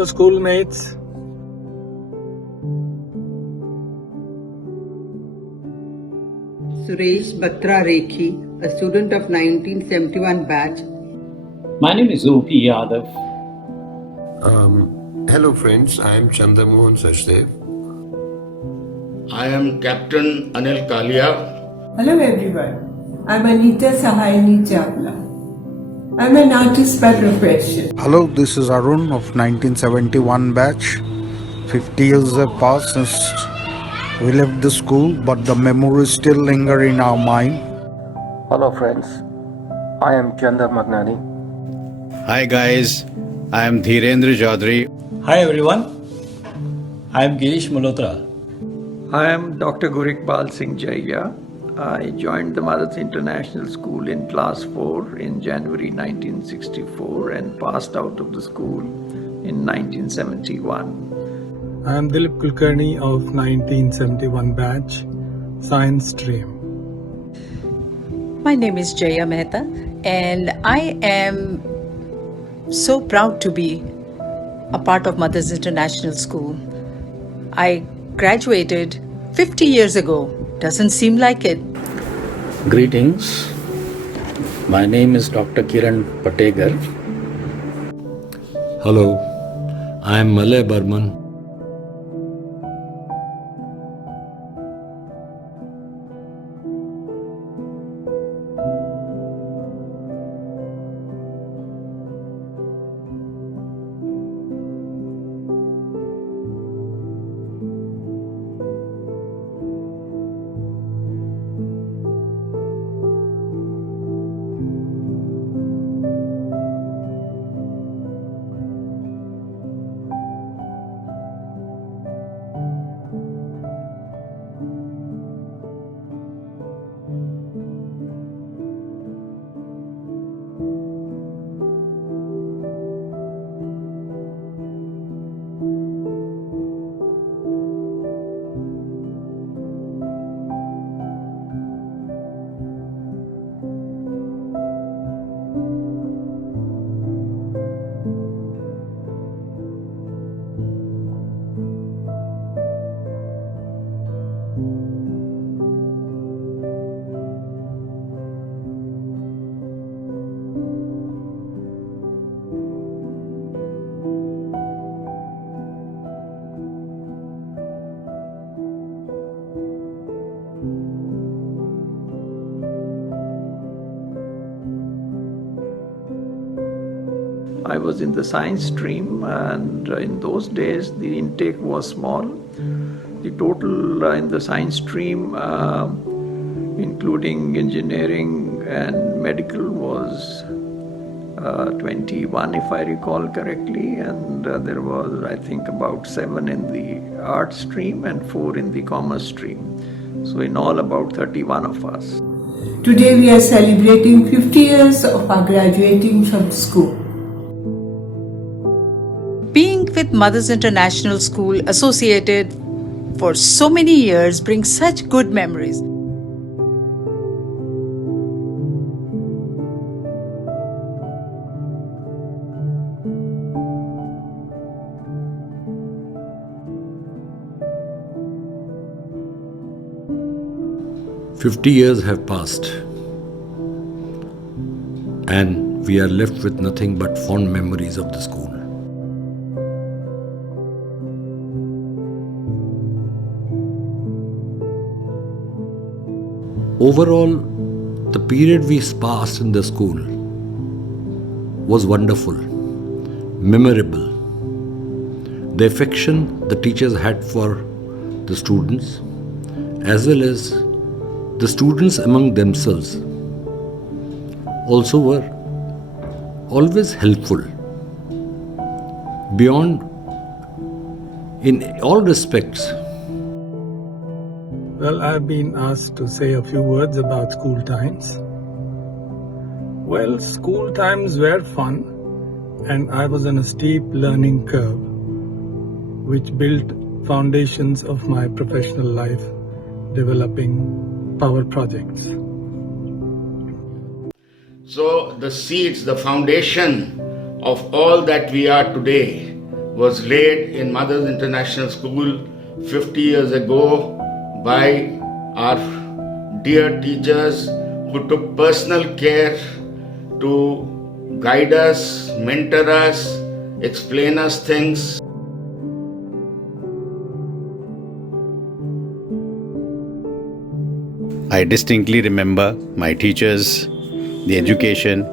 Hello, schoolmates. Suresh Batra Rekhi, a student of 1971 batch. My name is O.P. Yadav. Hello friends, I am Chandramohan Sachdev. I am Captain Anil Kalia. Hello everyone, I'm Anita Sahayani Chawla. I'm an artist by profession. Hello, this is Arun of 1971 batch. 50 years have passed since we left the school, but the memories still linger in our mind. Hello friends, I am Chandar Magnani. Hi guys, I am Dhirendra Chaudhary. Hi everyone, I am Girish Malhotra. I am Dr. Gurikpal Singh Jaiya. I joined the Mothers International School in class 4 in January 1964 and passed out of the school in 1971. I am Dilip Kulkarni of 1971 batch, science stream. My name is Jaya Mehta and I am so proud to be a part of Mothers International School. I graduated 50 years ago. Doesn't seem like it. Greetings. My name is Dr. Kiran Pategar. Hello, I am Malay Burman. I was in the science stream, and in those days the intake was small. The total in the science stream, including engineering and medical, was 21 if I recall correctly, and there was I think about 7 in the art stream and 4 in the commerce stream. So in all about 31 of us. Today we are celebrating 50 years of our graduating from school. Being with Mothers International School associated for so many years brings such good memories. "50 years have passed, and we are left with nothing but fond memories of the school. Overall, the period we passed in the school was wonderful, memorable. The affection the teachers had for the students, as well as the students among themselves, also were always helpful. Beyond, in all respects. Well, I've been asked to say a few words about school times. Well, school times were fun, and I was on a steep learning curve, which built foundations of my professional life, developing power projects. So the seeds, the foundation of all that we are today was laid in Mothers International School 50 years ago by our dear teachers who took personal care to guide us, mentor us, explain us things. I distinctly remember my teachers, the education,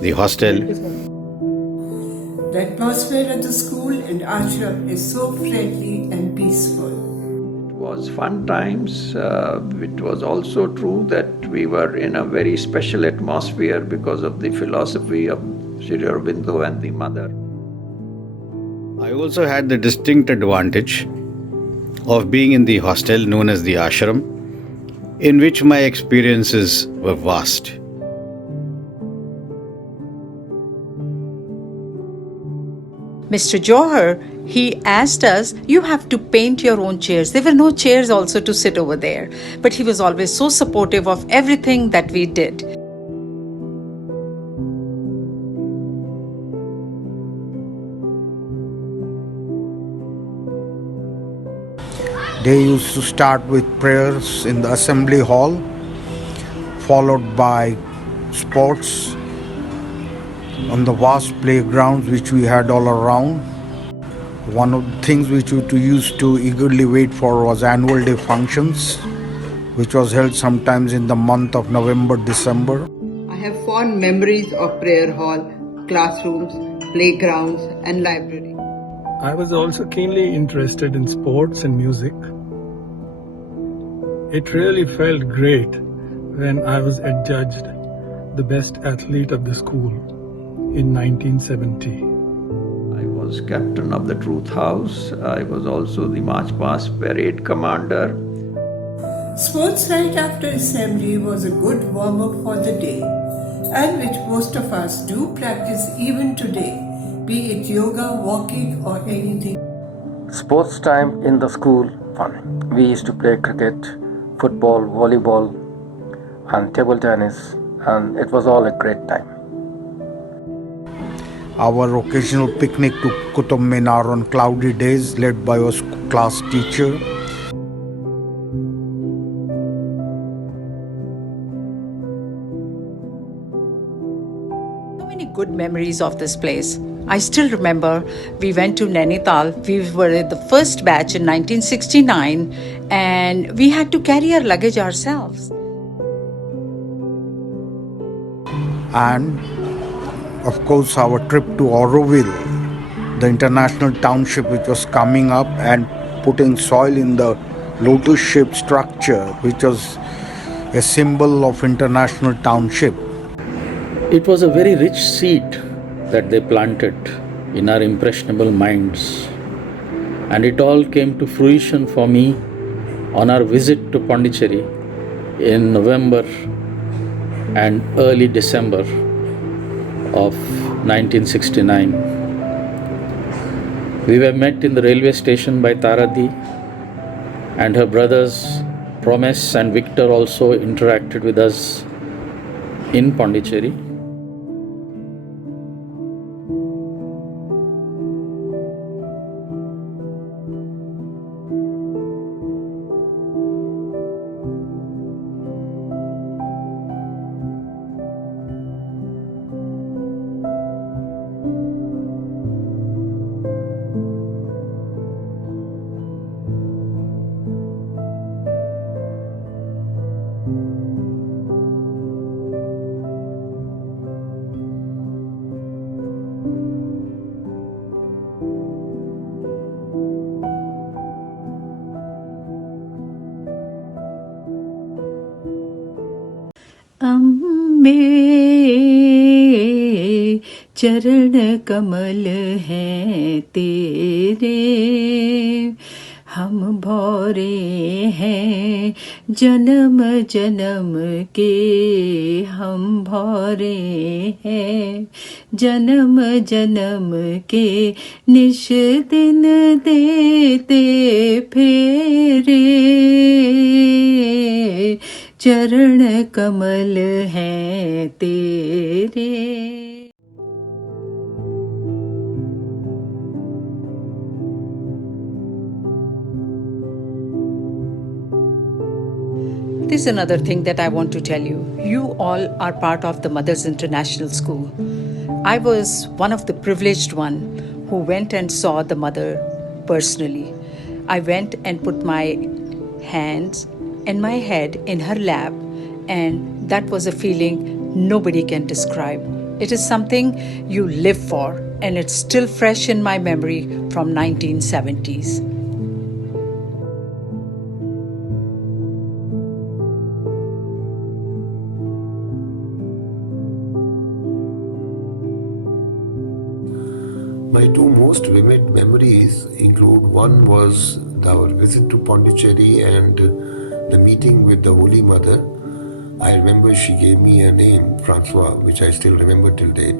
the hostel. The atmosphere at the school and ashram is so friendly and peaceful. It was fun times. It was also true that we were in a very special atmosphere because of the philosophy of Sri Aurobindo and the mother. I also had the distinct advantage of being in the hostel known as the ashram, in which my experiences were vast. Mr. Johar, he asked us, you have to paint your own chairs. There were no chairs also to sit over there. But he was always so supportive of everything that we did. They used to start with prayers in the assembly hall, followed by sports on the vast playgrounds which we had all around. One of the things which we used to eagerly wait for was annual day functions, which was held sometimes in the month of November, December. I have fond memories of prayer hall, classrooms, playgrounds and library. I was also keenly interested in sports and music. It really felt great when I was adjudged the best athlete of the school in 1970. I was captain of the Truth House. I was also the March Past Parade Commander. Sports right after assembly was a good warm-up for the day, and which most of us do practice even today, be it yoga, walking or anything. Sports time in the school, fun. We used to play cricket, football, volleyball and table tennis, and it was all a great time. Our occasional picnic to Qutub Minar on cloudy days led by a class teacher. So many good memories of this place. I still remember we went to Nainital. We were in the first batch in 1969 and we had to carry our luggage ourselves. And of course our trip to Auroville, the international township which was coming up and putting soil in the lotus-shaped structure which was a symbol of international township. It was a very rich seed that they planted in our impressionable minds. And it all came to fruition for me on our visit to Pondicherry in November and early December of 1969. We were met in the railway station by Taradi, and her brothers Promise and Victor also interacted with us in Pondicherry. Ambe चरण कमल हैं तेरे, हम भौरे हैं जन्म जन्म के, हम भौरे हैं जन्म जन्म के, निश दिन देते फेरे, चरण कमल हैं तेरे. There's another thing that I want to tell you. You all are part of the Mothers International School. I was one of the privileged one who went and saw the mother personally. I went and put my hands and my head in her lap, and that was a feeling nobody can describe. It is something you live for, and it's still fresh in my memory from 1970s. My two most vivid memories include one was our visit to Pondicherry and the meeting with the Holy Mother. I remember she gave me a name, Francois, which I still remember till date.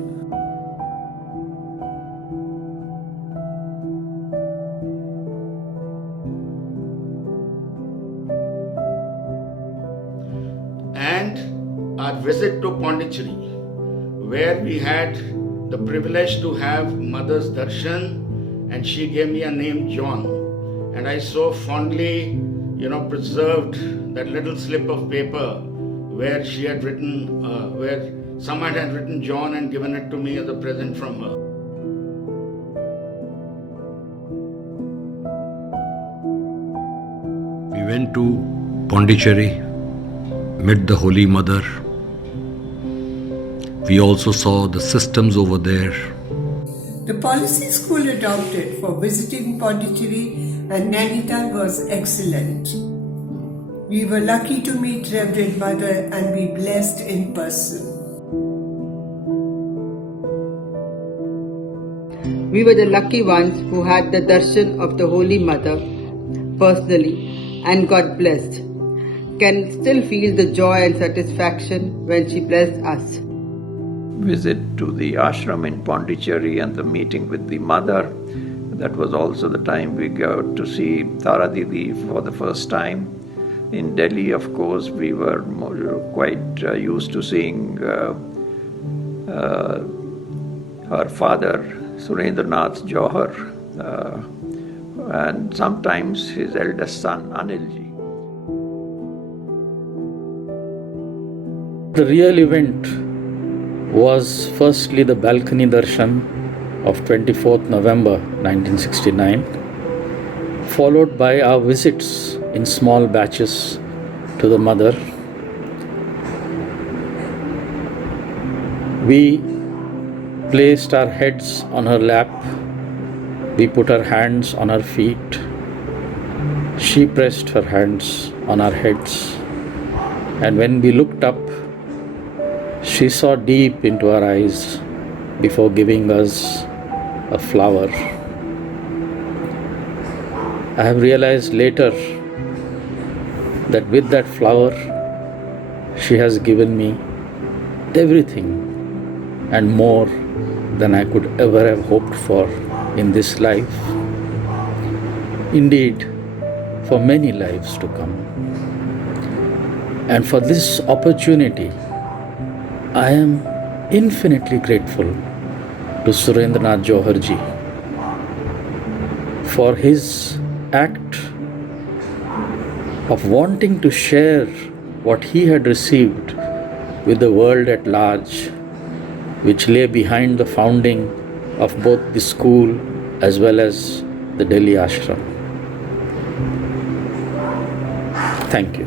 And our visit to Pondicherry, where we had the privilege to have Mother's Darshan, and she gave me a name, John. And I so fondly, preserved that little slip of paper where she had written, where someone had written John and given it to me as a present from her. We went to Pondicherry, met the Holy Mother. We also saw the systems over there. The policy school adopted for visiting Pondicherry and Nainital was excellent. We were lucky to meet Reverend Mother and be blessed in person. We were the lucky ones who had the darshan of the Holy Mother personally and got blessed. Can still feel the joy and satisfaction when she blessed us. Visit to the ashram in Pondicherry and the meeting with the mother. That was also the time we got to see Tara Didi for the first time. In Delhi, of course, we were quite used to seeing her father, Surendranath Johar, and sometimes his eldest son, Anilji. The real event was firstly the balcony darshan of 24th November 1969, followed by our visits in small batches to the mother. We placed our heads on her lap, we put our hands on her feet, she pressed her hands on our heads, and when we looked up, she saw deep into our eyes before giving us a flower. I have realized later that with that flower, she has given me everything and more than I could ever have hoped for in this life. Indeed, for many lives to come. And for this opportunity, I am infinitely grateful to Surendranath Johar ji for his act of wanting to share what he had received with the world at large, which lay behind the founding of both the school as well as the Delhi ashram. Thank you.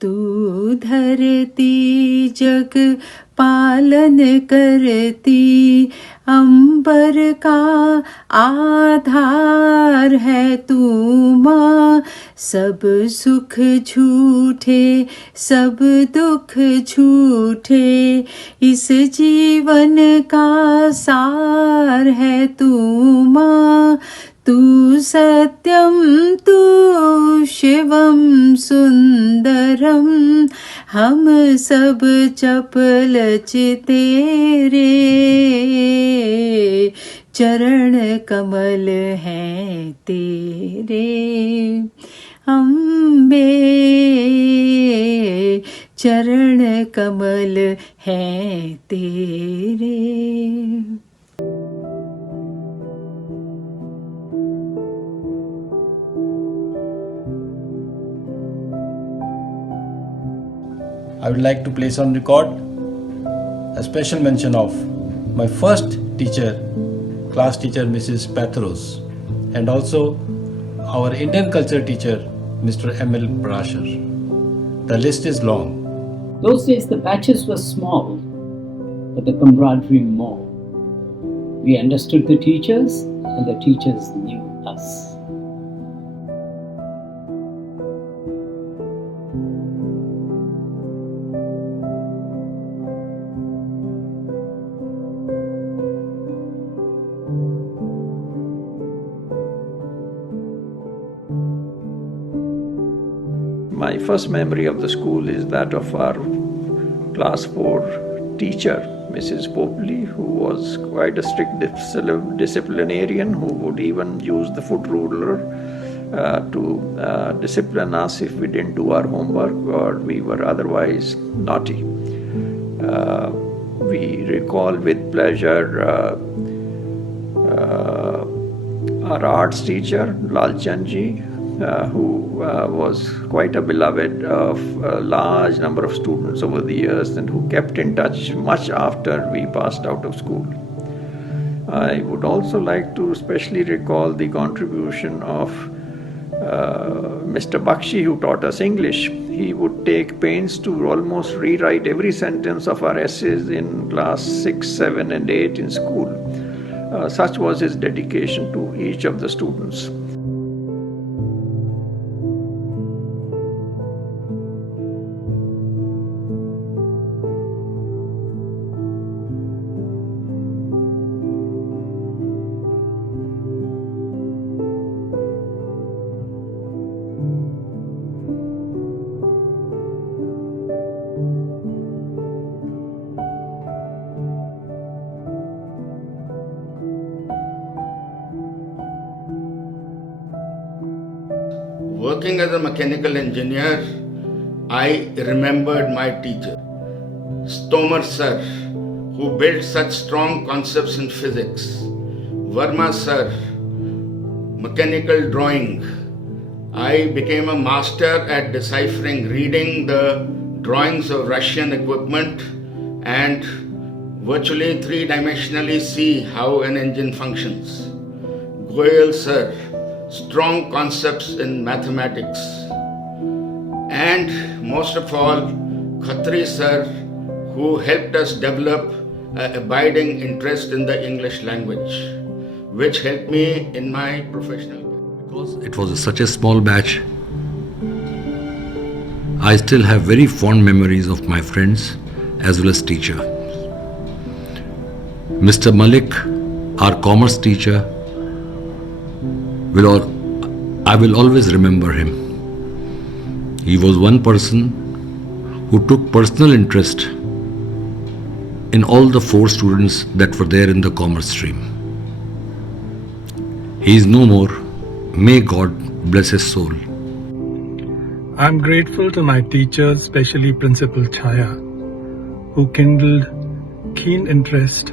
तू धरती जग पालन करती, अंबर का आधार है तू माँ। सब सुख झूठे सब दुख झूठे, इस जीवन का सार है तू माँ। तू सत्यम तू शिवम सुंदरम, हम सब चपलच तेरे चरण कमल हैं तेरे। अम्बे चरण कमल हैं तेरे. I would like to place on record a special mention of my first teacher, class teacher Mrs. Patros, and also our Indian culture teacher Mr. M.L. Parashar. The list is long. Those days the batches were small, but the camaraderie more. We understood the teachers and the teachers knew us. My first memory of the school is that of our class 4 teacher, Mrs. Popley, who was quite a strict disciplinarian who would even use the foot ruler to discipline us if we didn't do our homework or we were otherwise naughty. We recall with pleasure our arts teacher, Lal Chandji, who was quite a beloved of a large number of students over the years and who kept in touch much after we passed out of school. I would also like to especially recall the contribution of Mr. Bakshi, who taught us English. He would take pains to almost rewrite every sentence of our essays in class 6, 7 and 8 in school. Such was his dedication to each of the students. Working as a mechanical engineer, I remembered my teacher, Stomer sir, who built such strong concepts in physics. Verma sir, mechanical drawing. I became a master at deciphering, reading the drawings of Russian equipment and virtually three-dimensionally see how an engine functions. Goyal sir, strong concepts in mathematics. And most of all, Khatri sir, who helped us develop an abiding interest in the English language, which helped me in my professional career. Because it was such a small batch, I still have very fond memories of my friends as well as teacher. Mr. Malik, our commerce teacher, I will always remember him. He was one person who took personal interest in all the 4 students that were there in the commerce stream. He is no more. May God bless his soul. I'm grateful to my teachers, especially Principal Chaya, who kindled keen interest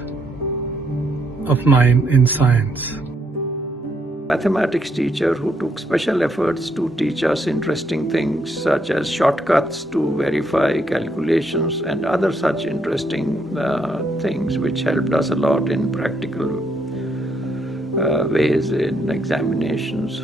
of mine in science. Mathematics teacher who took special efforts to teach us interesting things such as shortcuts to verify calculations and other such interesting things which helped us a lot in practical ways in examinations.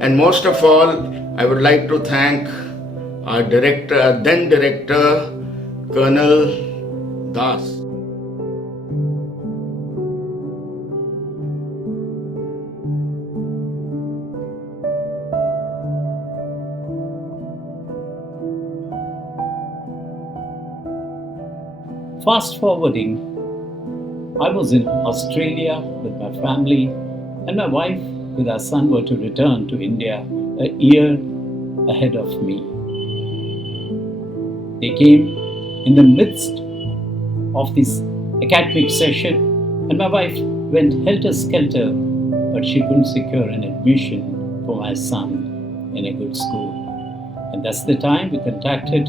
And most of all, I would like to thank our then director, Colonel Das. Fast forwarding, I was in Australia with my family, and my wife with our son were to return to India a year ahead of me. They came in the midst of this academic session, and my wife went helter-skelter, but she couldn't secure an admission for my son in a good school. And that's the time we contacted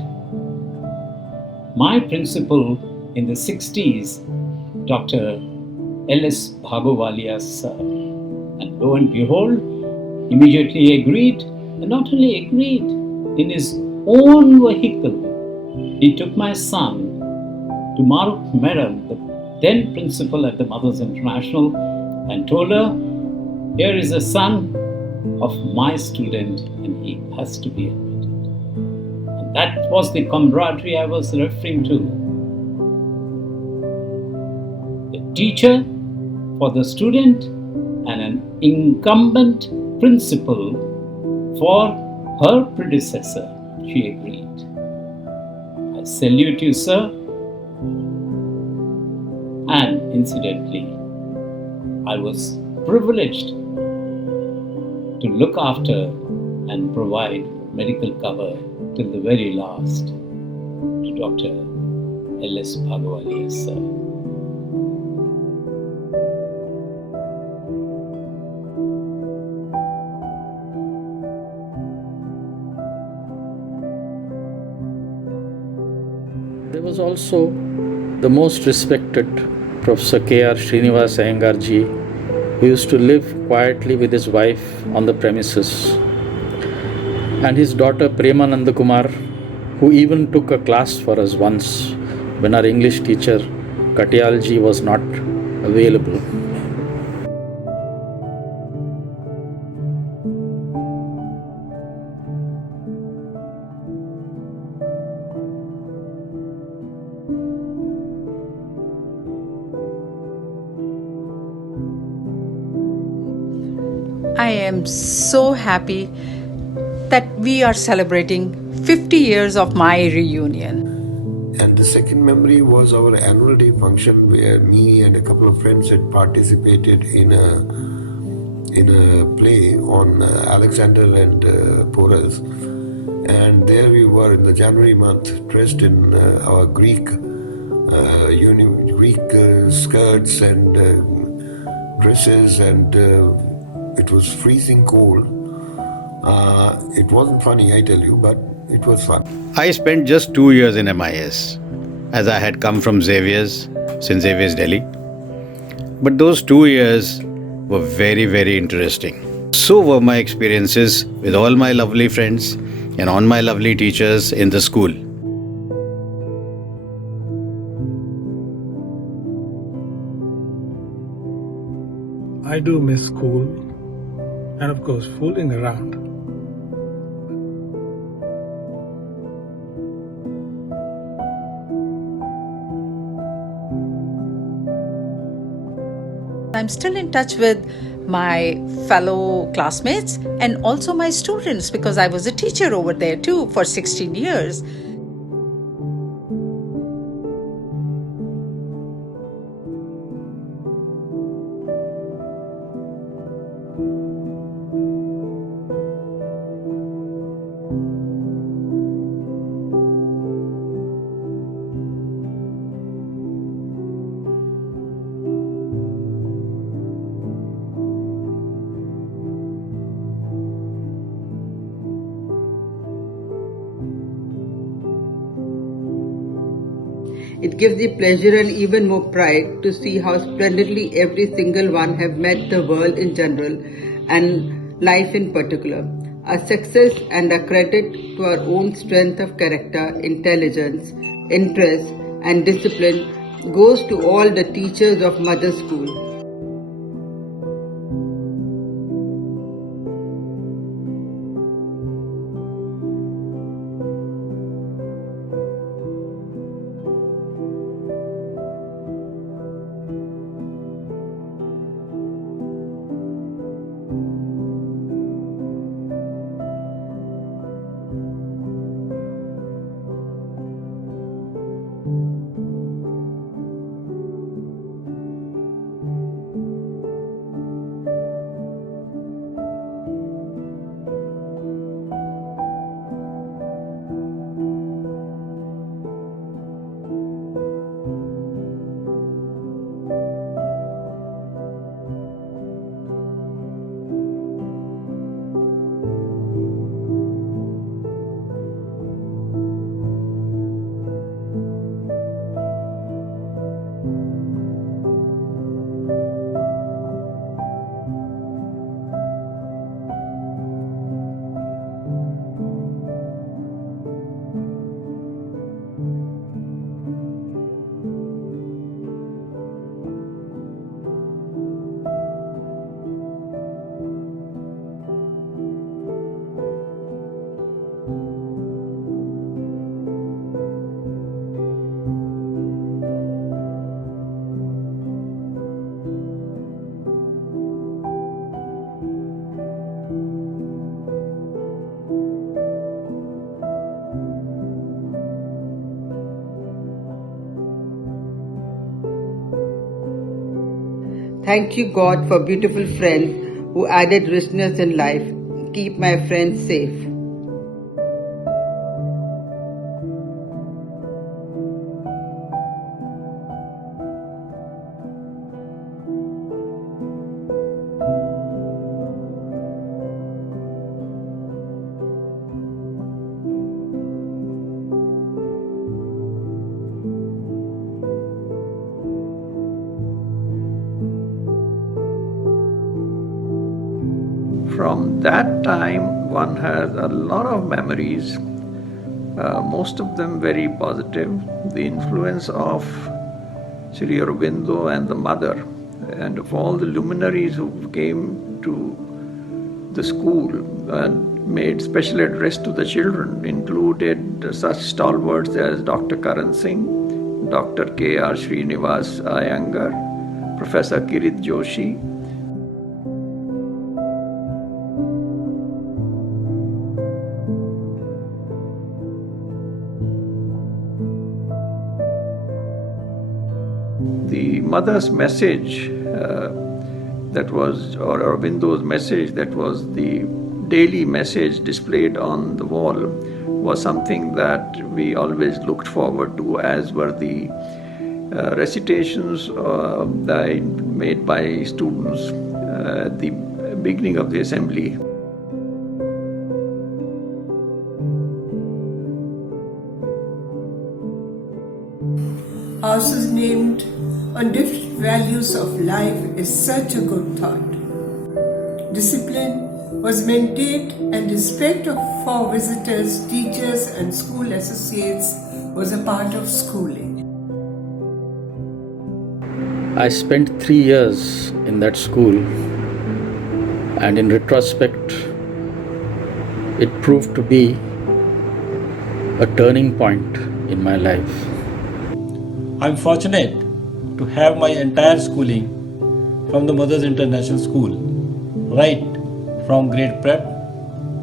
my principal in the 60s, Dr. L.S. Bhagovalia sir. And lo and behold, immediately agreed, and not only agreed, in his own vehicle, he took my son to Maruk Meron, the then principal at the Mothers International, and told her, here is a son of my student and he has to be admitted. And that was the camaraderie I was referring to. The teacher for the student and an incumbent principal for her predecessor. She agreed. I salute you, sir. And incidentally, I was privileged to look after and provide medical cover till the very last to Dr. L.S. Bhagovalia sir. There was also the most respected Professor K.R. Srinivas Iyengar-ji, who used to live quietly with his wife on the premises, and his daughter Premananda Kumar, who even took a class for us once when our English teacher Katyalji was not available. I am so happy that we are celebrating 50 years of my reunion. And the second memory was our annual day function where me and a couple of friends had participated in a play on Alexander and Porus. And there we were in the January month dressed in our Greek skirts and dresses, and it was freezing cold. It wasn't funny, I tell you, but it was fun. I spent just 2 years in MIS, as I had come from Xavier's, St. Xavier's, Delhi. But those 2 years were very, very interesting. So were my experiences with all my lovely friends and all my lovely teachers in the school. I do miss school and, of course, fooling around. I'm still in touch with my fellow classmates and also my students because I was a teacher over there too for 16 years. It gives the pleasure and even more pride to see how splendidly every single one have met the world in general and life in particular. A success and a credit to our own strength of character, intelligence, interest and discipline goes to all the teachers of Mother School. Thank you, God, for beautiful friends who added richness in life. Keep my friends safe. From that time, one has a lot of memories, most of them very positive. The influence of Sri Aurobindo and the mother, and of all the luminaries who came to the school and made special address to the children, included such stalwarts as Dr. Karan Singh, Dr. K.R. Srinivas Iyengar, Professor Kirit Joshi. The mother's message or Aurobindo's message, that was the daily message displayed on the wall, was something that we always looked forward to, as were the recitations made by students at the beginning of the assembly. Houses named on different values of life is such a good thought. Discipline was maintained and respect for visitors, teachers and school associates was a part of schooling. I spent 3 years in that school, and in retrospect, it proved to be a turning point in my life. I'm fortunate to have my entire schooling from the Mothers International School, right from grade prep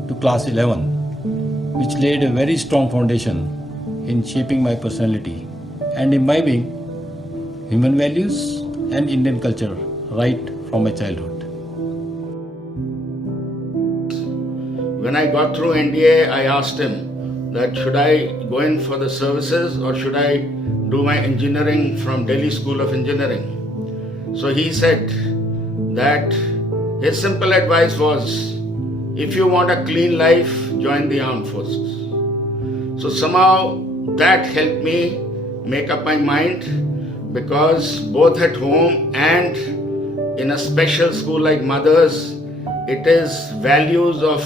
to class 11, which laid a very strong foundation in shaping my personality and imbibing human values and Indian culture right from my childhood. When I got through NDA, I asked him that should I go in for the services or should I do my engineering from Delhi School of Engineering. So he said that his simple advice was, if you want a clean life, join the armed forces. So somehow that helped me make up my mind, because both at home and in a special school like Mothers, it is values of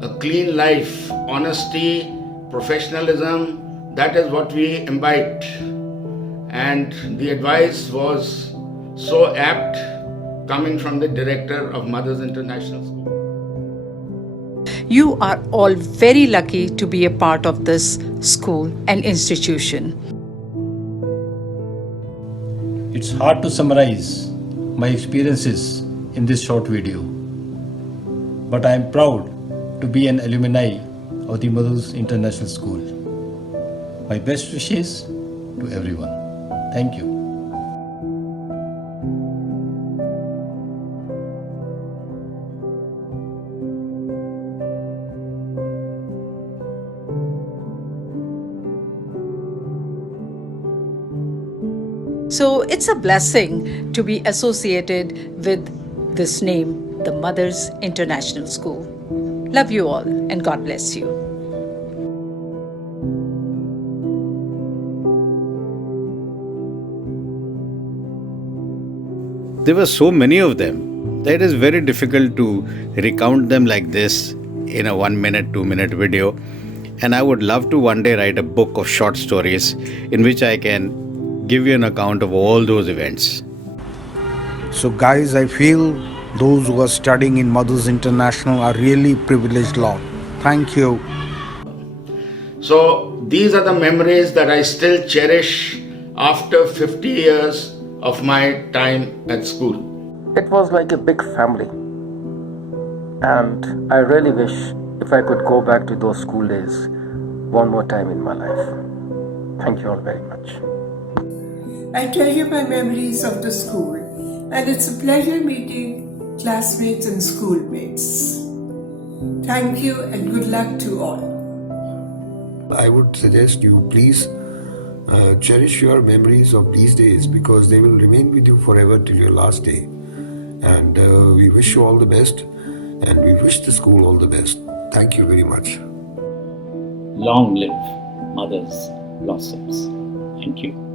a clean life, honesty, professionalism, that is what we imbibed. And the advice was so apt coming from the director of Mothers International School. You are all very lucky to be a part of this school and institution. It's hard to summarize my experiences in this short video, but I am proud to be an alumni of the Mothers International School. My best wishes to everyone. Thank you. So it's a blessing to be associated with this name, the Mothers International School. Love you all and God bless you. There were so many of them that it is very difficult to recount them like this in a 1 minute, 2 minute video. And I would love to one day write a book of short stories in which I can give you an account of all those events. So guys, I feel those who are studying in Mothers International are really privileged lot. Thank you. So these are the memories that I still cherish after 50 years of my time at school. It was like a big family, and I really wish if I could go back to those school days one more time in my life. Thank you all very much. I tell you my memories of the school. and it's a pleasure meeting classmates and schoolmates. Thank you and good luck to all. I would suggest you please cherish your memories of these days because they will remain with you forever till your last day. And we wish you all the best and we wish the school all the best. Thank you very much. Long live Mother's Blossoms. Thank you.